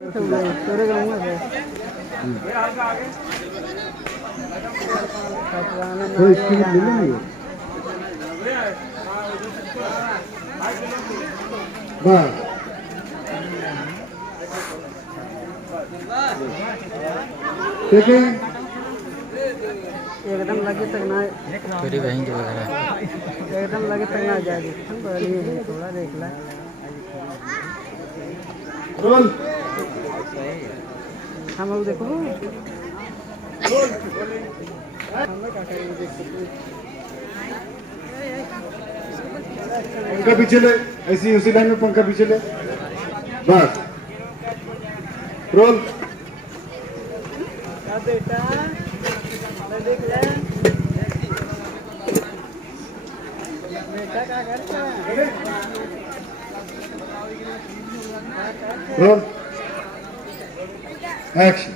तेरे गाँव में तो इसकी भी ले लेंगे बस ठीक है एकदम लगे तक ना तेरी बहन की वगैरह एकदम लगे तक ना जाए थोड़ा देख ला रोल हम लोग देखो पंखा पीछे ले ऐसी उसी लाइन में पंखा पीछे ले बस रोल बेटा देख ले बेटा क्या करता है रोल एक्शन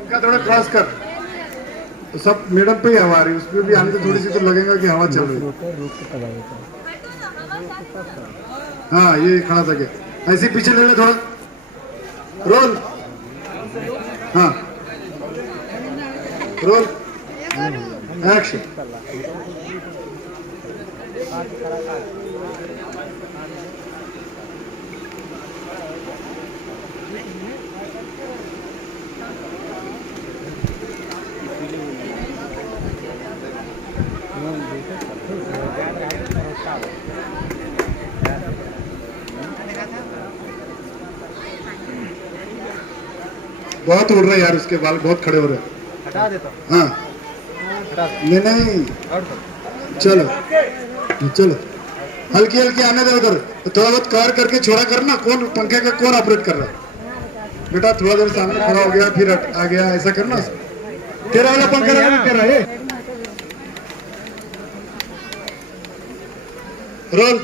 पंखा थोड़ा क्रॉस कर तो सब मैडम पे ही हवा आ रही है उसमें भी आने तो थोड़ी सी तो लगेगा कि हवा चल रही है हाँ ये खड़ा था क्या ऐसे पीछे ले ले थोड़ा रोल हाँ रोल एक्शन बहुत उड़ रहा है यार उसके बाल बहुत खड़े हो रहे हैं हटा देता हाँ नहीं चलो चलो हल्की हल्की आने दो उधर थोड़ा बहुत कवर करके छोड़ा करना कौन पंखे का कौन ऑपरेट कर रहा है बेटा थोड़ा देर सामने खड़ा हो गया फिर आ गया ऐसा करना तेरा वाला पंखा लगा तेरा है रोल